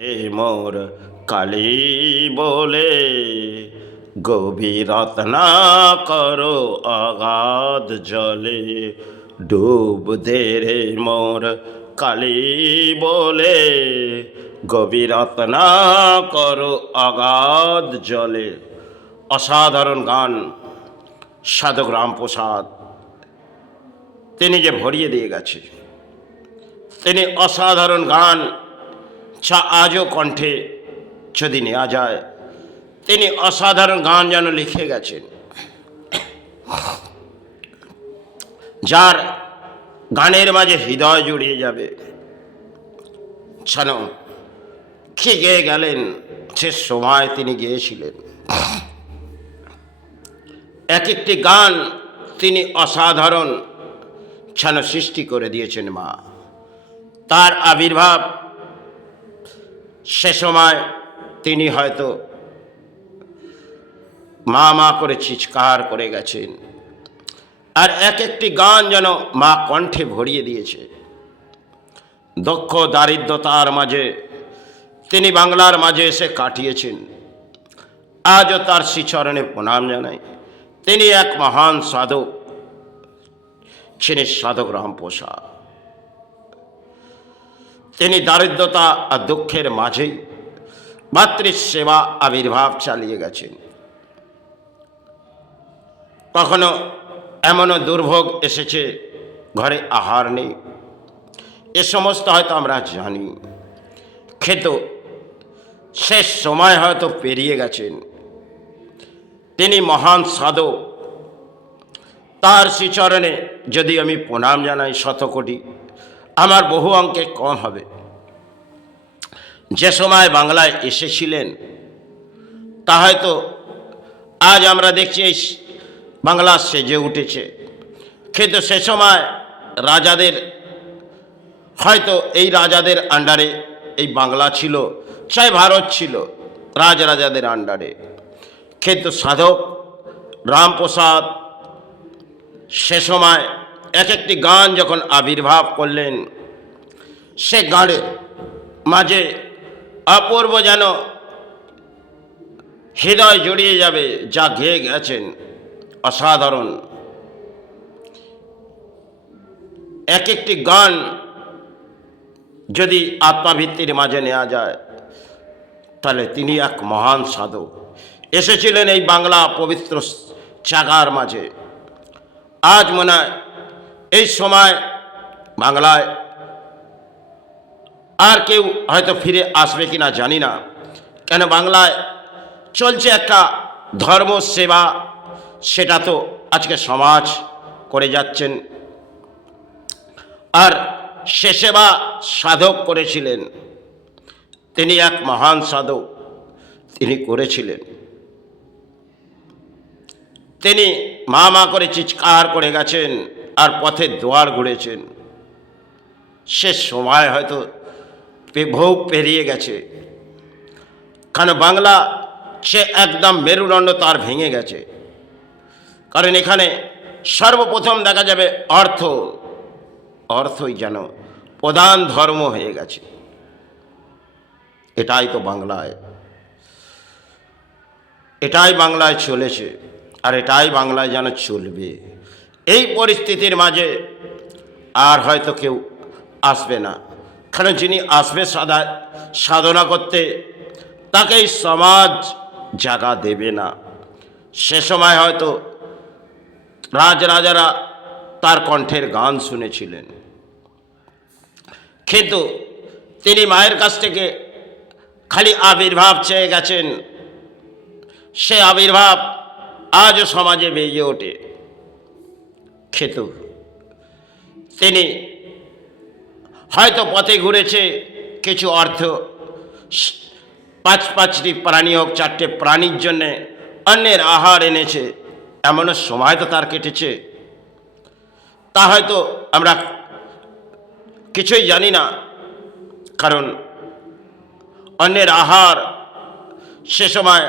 হে মোর কালী বলে গভীরত না করো অগাধ জলে ডুব দে রে মোর কালী বলে গভীরত না করো অগাধ জলে। অসাধারণ গান সাধক রামপ্রসাদ তিনি যে ভরিয়ে দিয়ে গেছে, তিনি অসাধারণ গান যা আজও কণ্ঠে যদি নেওয়া যায়, তিনি অসাধারণ গান যেন লিখে গেছেন, যার গানের মাঝে হৃদয় জুড়িয়ে যাবে। যেন কে গেয়ে গেলেন, সে সময় তিনি গেয়েছিলেন। এক একটি গান তিনি অসাধারণ যেন সৃষ্টি করে দিয়েছেন মা। তার আবির্ভাব সে সময় তিনি হয়তো মা মা করে চিৎকার করে গেছেন, আর এক একটি গান যেন মা কণ্ঠে ভরিয়ে দিয়েছে। দক্ষ দারিদ্রতার মাঝে তিনি বাংলার মাঝে এসে কাটিয়েছেন। আজও তার শ্রীচরণে প্রণাম জানাই। তিনি এক মহান সাধক ছিলেন, সাধক রামপ্রসাদ। তিনি দারিদ্রতা আর দুঃখের মাঝেই মাতৃসেবা আবির্ভাব চালিয়ে গেছেন। কখনো এমনও দুর্ভোগ এসেছে, ঘরে আহার নেই, এ সমস্ত হয়তো আমরা জানি, খেত শেষ সময় হয়তো পেরিয়ে গেছেন। তিনি মহান সাধক, তার শ্রীচরণে যদি আমি প্রণাম জানাই শতকোটি, আমার বহু অঙ্কে কম হবে। যে সময় বাংলায় এসেছিলেন তা হয়তো আজ আমরা দেখছি এই বাংলা সেজে উঠেছে, কিন্তু সে সময় রাজাদের, হয়তো এই রাজাদের আন্ডারে এই বাংলা ছিল, চাই ভারত ছিল রাজাদের আন্ডারে। কিন্তু সাধক রামপ্রসাদ সে সময় এক একটি গান যখন আবির্ভাব করলেন, সে গানের মাঝে অপূর্ব যেন হৃদয় জড়িয়ে যাবে, যা গেয়ে গেছেন অসাধারণ। এক একটি গান যদি আত্মাভিত্তির মাঝে নেওয়া যায়, তাহলে তিনি এক মহান সাধক এসেছিলেন এই বাংলা পবিত্র জাগার মাঝে। আজ মনে হয় এই সময় বাংলায় আর কেউ হয়তো ফিরে আসবে কিনা জানি না, কেন বাংলায় চলছে একটা ধর্ম সেবা, সেটা তো আজকে সমাজ করে যাচ্ছেন। আর সে সেবা সাধক করেছিলেন, তিনি এক মহান সাধক, তিনি করেছিলেন। তিনি মা মা করে চিৎকার করে গেছেন আর পথের দোয়ার ঘুরেছেন। সে সময় হয়তো ভোগ পেরিয়ে গেছে, কারণ বাংলা সে একদম মেরুদণ্ড তার ভেঙে গেছে। কারণ এখানে সর্বপ্রথম দেখা যাবে অর্থই যেন প্রধান ধর্ম হয়ে গেছে। এটাই তো বাংলায়, এটাই বাংলায় চলেছে, আর এটাই বাংলায় যেন চলবে। এই পরিস্থিতির মাঝে আর হয়তো কেউ আসবে না, কারণ যিনি আসবে সাধনা করতে, তাকে সমাজ জায়গা দেবে না। সে সময় হয়তো রাজারা তার কণ্ঠের গান শুনেছিলেন, কিন্তু তিনি মায়ের কাছ থেকে খালি আবির্ভাব চেয়ে গেছেন। সে আবির্ভাব আজও সমাজে বেজে ওঠে। কিন্তু তিনি হয়তো পথে ঘুরেছে, কিছু অর্থ, পাঁচটি প্রাণী হোক, 4টে প্রাণীর জন্যে অন্যের আহার এনেছে, এমনও সময় তো তার কেটেছে, তা হয়তো আমরা কিছুই জানি না। কারণ অন্যের আহার সে সময়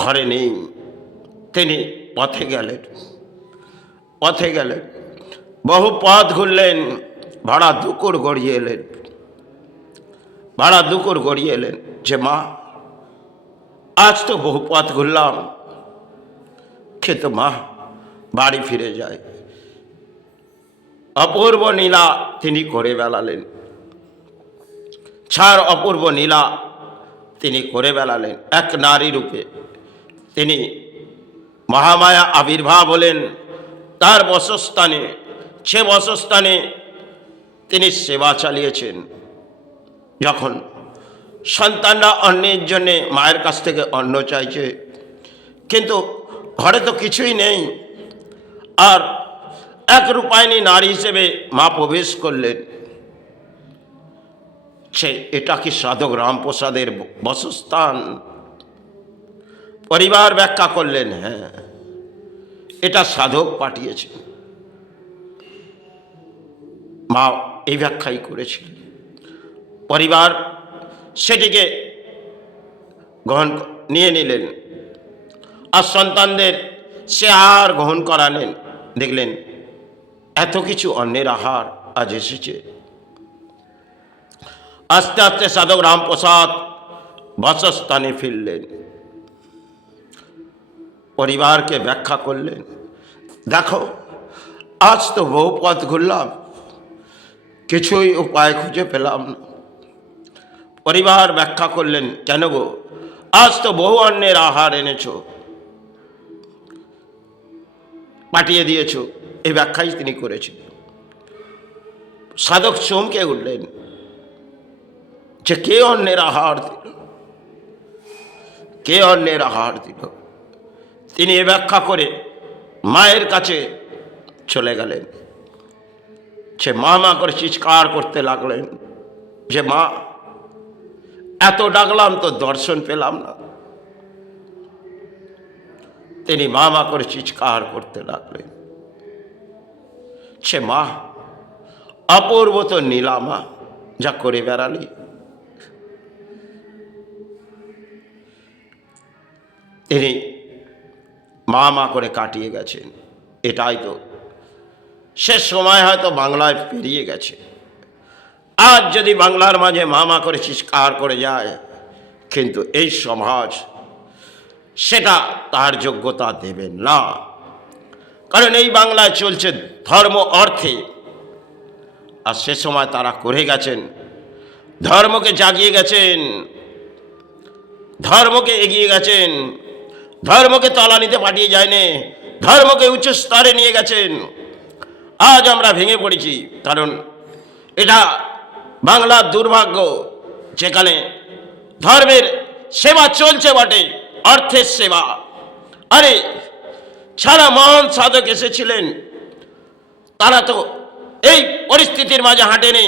ঘরে নেই, তিনি পথে গেলেন, বহু পথ ঘুরলেন, ভাড়া দুকুর গড়িয়ে এলেন। ভাড়া দুপুর গড়িয়ে এলেন যে মা, আজ তো বহু পথ ঘুরলাম, কিন্তু মা বাড়ি ফিরে যায়। অপূর্ব নীলা তিনি করে বেড়ালেন, ছাড় অপূর্ব নীলা তিনি করে বেড়ালেন। এক নারী রূপে তিনি মহামায়া আবির্ভাব হলেন তার বসস্থানে। সে বসস্থানে তিনি সেবা চালিয়েছেন। যখন সন্তানরা অন্নের জন্যে মায়ের কাছ থেকে অন্ন চাইছে, কিন্তু ঘরে তো কিছুই নেই, আর এক রূপায়ণী নারী হিসেবে মা প্রবেশ করলেন। এটা কি সাধক রামপ্রসাদের বসস্থান? পরিবার ব্যাখ্যা করলেন, হ্যাঁ, এটা সাধক পাঠিয়েছেন। মা এই ব্যাখ্যাই করেছিলেন। পরিবার সেটিকে গ্রহণ নিয়ে নিলেন, আর সন্তানদের সে আহার গ্রহণ করালেন। দেখলেন এত কিছু অন্যের আহার আজ এসেছে। আস্তে আস্তে সাধক রামপ্রসাদ বাসস্থানে ফিরলেন, পরিবারকে ব্যাখ্যা করলেন, দেখো আজ তো বহু পথ ঘুরলাম, কিছুই উপায় খুঁজে পেলাম না। পরিবার ব্যাখ্যা করলেন, কেন গো, আজ তো বহু অন্যের আহার এনেছো, পাঠিয়ে দিয়েছ। এই ব্যাখ্যাই তিনি করেছেন। সাধক চমকে উঠলেন যে কে অন্যের আহার দিল, কে অন্যের আহার দিল। তিনি এ ব্যাখ্যা করে মায়ের কাছে চলে গেলেন। সে মা মা করে চিৎকার করতে লাগলেন যে মা, এত ডাকলাম তো দর্শন পেলাম না। তিনি মা মা করে চিৎকার করতে লাগলেন। সে মা অপূর্ব তো নীলা মা, যা করে বেড়ালি। তিনি মা মা করে কাটিয়ে গেছেন। এটাই তো সে সময় হয়তো বাংলায় পেরিয়ে গেছে। আজ যদি বাংলার মাঝে মা মা করে চিৎকার করে যায়, কিন্তু এই সমাজ সেটা তার যোগ্যতা দেবেন না। কারণ এই বাংলায় চলছে ধর্ম অর্থে, আর সে সময় তারা করে গেছেন, ধর্মকে জাগিয়ে গেছেন, ধর্মকে এগিয়ে গেছেন, ধর্মকে তলানিতে পাঠিয়ে যায়নি, ধর্মকে উচ্চ স্তরে নিয়ে গেছেন। আজ আমরা ভেঙে পড়েছি, কারণ এটা বাংলার দুর্ভাগ্য, যেখানে ধর্মের সেবা চলছে বটে, অর্থের সেবা। আরে ছাড়া মহান সাধক এসেছিলেন, তারা তো এই পরিস্থিতির মাঝে হাঁটেনি।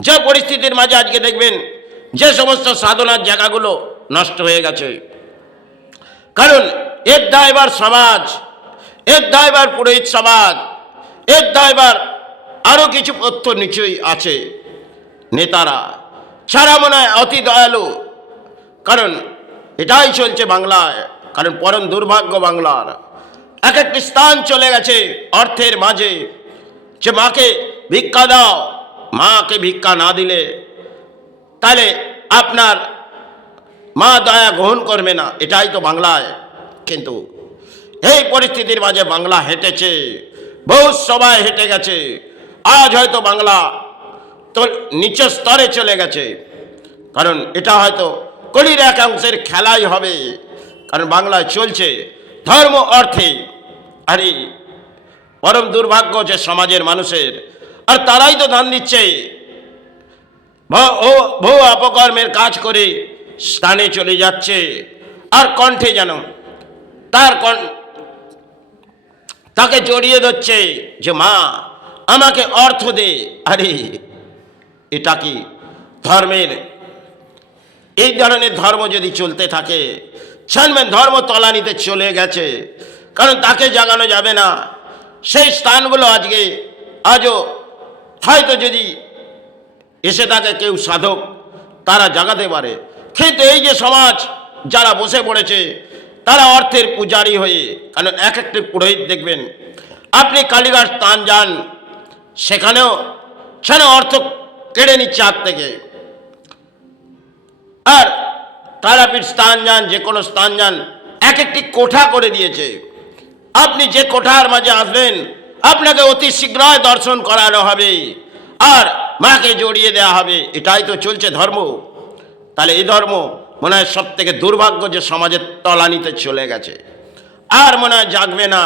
যে পরিস্থিতির মাঝে আজকে দেখবেন যে সমস্ত সাধনার জায়গাগুলো নষ্ট হয়ে গেছে, কারণ এর দায়ভার সমাজ, এর দায়ভার পুরোহিত সমাজ, এর দায়ভার আরো কিছু তথ্য নিশ্চয়ই আছে। নেতারা ছাড়া মনে হয় অতি দয়ালু, কারণ এটাই চলছে বাংলায়। কারণ পরম দুর্ভাগ্য বাংলার এক একটি স্থান চলে গেছে অর্থের মাঝে, যে মাকে ভিক্ষা দাও, মাকে ভিক্ষা না দিলে তাহলে আপনার মা দয়া গ্রহণ করবে না। এটাই তো বাংলায়। কিন্তু এই পরিস্থিতির মাঝে বাংলা হেঁটেছে, বহু সবাই হেঁটে গেছে। আজ হয়তো বাংলা তো নিচ স্তরে চলে গেছে, কারণ এটা হয়তো কলির এক অংশের খেলাই হবে। কারণ বাংলায় চলছে ধর্ম অর্থে। আরে পরম দুর্ভাগ্য যে সমাজের মানুষের, আর তারাই তো দান দিচ্ছে, বহু অপকর্মের কাজ করে স্থানে চলে যাচ্ছে, আর কণ্ঠে যেন তাকে জড়িয়ে ধরছে যে মা আমাকে অর্থ দে। আরে এটা কি ধর্মের? এই ধরনের ধর্ম যদি চলতে থাকে, জানবেন ধর্ম তলানিতে চলে গেছে। কারণ তাকে জাগানো যাবে না। সেই স্থানগুলো আজও হয়তো যদি এসে থাকে কেউ সাধক, তারা জাগাতে পারে। কিন্তু এই যে সমাজ যারা বসে পড়েছে, তারা অর্থের পূজারী হয়ে, কারণ এক একটি পুরোহিত দেখবেন, আপনি কালীঘাট স্থান যান, সেখানেও অর্থ কেড়ে নিচ্ছে হাত থেকে। আর তারাপীঠ স্থান যান, যে কোনো স্থান যান, এক একটি কোঠা করে দিয়েছে। আপনি যে কোঠার মাঝে আসবেন আপনাকে অতি শীঘ্রই দর্শন করানো হবে আর মাকে জড়িয়ে দেওয়া হবে। এটাই তো চলছে ধর্ম। তাহলে এই ধর্ম মনে হয় সব থেকে দুর্ভাগ্য যে সমাজের তলানিতে চলে গেছে, আর মনে হয় জাগবে না।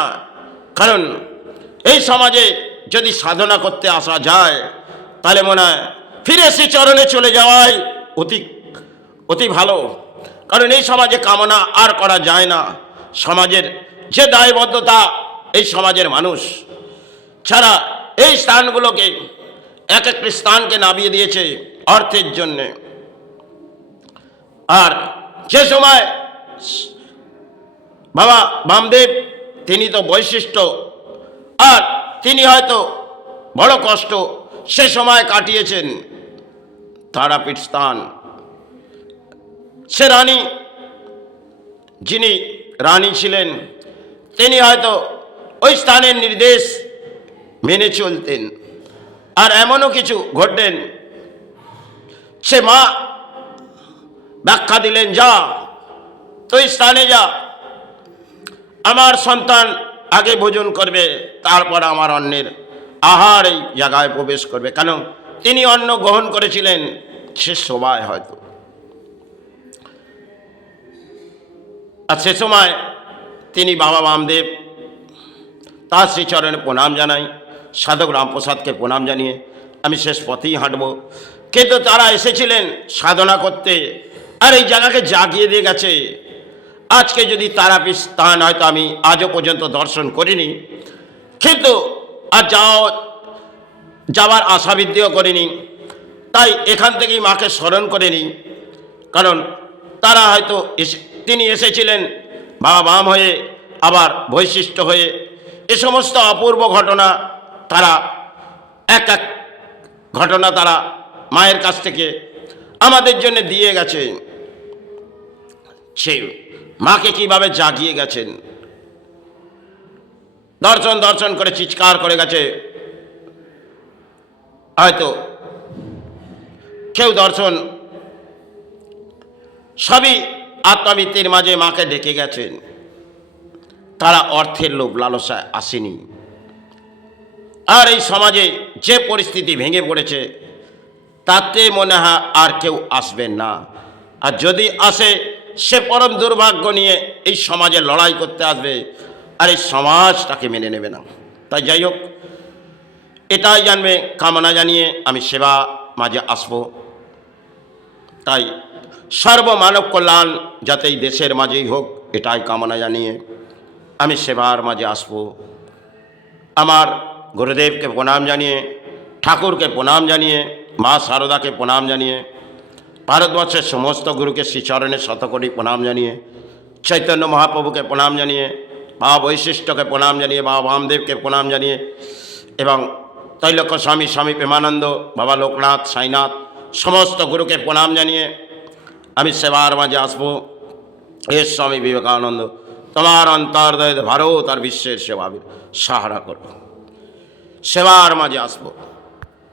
কারণ এই সমাজে যদি সাধনা করতে আসা যায় তাহলে মনে হয় ফিরে সে চরণে চলে যাওয়াই অতি অতি ভালো। কারণ এই সমাজে কামনা আর করা যায় না। সমাজের যে দায়বদ্ধতা এই সমাজের মানুষ ছাড়া এই স্থানগুলোকে এক একটি স্থানকে নামিয়ে দিয়েছে অর্থের জন্যে। আর যে সময় বাবা বামদেব তিনি তো বৈশিষ্ট্য, আর তিনি হয়তো বড় কষ্ট সে সময় কাটিয়েছেন। তারাপীঠ স্থান, সে রানী, যিনি রানী ছিলেন তিনি হয়তো ওই স্থানের নির্দেশ মেনে চলতেন। আর এমনও কিছু ঘটলেন, সে মা ব্যাখ্যা দিলেন, যা তুই স্থানে যা, আমার সন্তান আগে ভোজন করবে, তারপর আমার অন্নের আহার এই জায়গায় প্রবেশ করবে। কেন তিনি অন্ন গ্রহণ করেছিলেন সে সময় হয়তো। আর সে সময় তিনি বাবা বামদেব তার শ্রীচরণে প্রণাম জানাই, সাধক রামপ্রসাদকে প্রণাম জানিয়ে আমি শেষ পথেই হাঁটব। কিন্তু তারা এসেছিলেন সাধনা করতে আর এই জায়গাকে জাগিয়ে দিয়ে গেছে। আজকে যদি তারাপীঠ স্থান হয়তো আমি আজও পর্যন্ত দর্শন করিনি, কিন্তু আর যাওয়ার আশাবৃদ্ধিও করিনি, তাই এখান থেকেই মাকে স্মরণ করে নিই। কারণ তারা হয়তো তিনি এসেছিলেন বাবা বাম হয়ে, আবার বৈশিষ্ট্য হয়ে। এ সমস্ত অপূর্ব ঘটনা তারা এক এক ঘটনা তারা মায়ের কাছ থেকে আমাদের জন্য দিয়ে গেছে। সেই মাকে কিভাবে জাগিয়ে গেছেন, দর্শন দর্শন করে চিৎকার করে গেছে। হয়তো কেউ দর্শন সবই আত্মাবৃত্তির মাঝে মাকে ডেকে গেছেন। তারা অর্থের লোভ লালসায় আসেনি। আর এই সমাজে যে পরিস্থিতি ভেঙে পড়েছে তাতে মনে হয় আর কেউ আসবেন না। আর যদি আসে সে পরম দুর্ভাগ্য নিয়ে এই সমাজে লড়াই করতে আসবে, আর এই সমাজ তাকে মেনে নেবে না। তাই যাই হোক, এটাই জানবে কামনা জানিয়ে আমি সেবা মাঝে আসব। তাই সর্বমানব কল্যাণ যাতে এই দেশের মাঝেই হোক এটাই কামনা জানিয়ে আমি সেবার মাঝে আসব। আমার গুরুদেবকে প্রণাম জানিয়ে, ঠাকুরকে প্রণাম জানিয়ে, মা শারদাকে প্রণাম জানিয়ে, ভারতবর্ষের সমস্ত গুরুকে শ্রীচরণে শতকোটি প্রণাম জানিয়ে, চৈতন্য মহাপ্রভুকে প্রণাম জানিয়ে, বাবা বৈশিষ্ট্যকে প্রণাম জানিয়ে, বাবা বামদেবকে প্রণাম জানিয়ে, এবং তৈলক্য স্বামী, স্বামী প্রেমানন্দ, বাবা লোকনাথ, সাইনাথ সমস্ত গুরুকে প্রণাম জানিয়ে আমি সেবার মাঝে আসবো। হে স্বামী বিবেকানন্দ, তোমার অন্তর্দয় ভারত আর বিশ্বের সেবা সাহারা করো। সেবার মাঝে আসবো।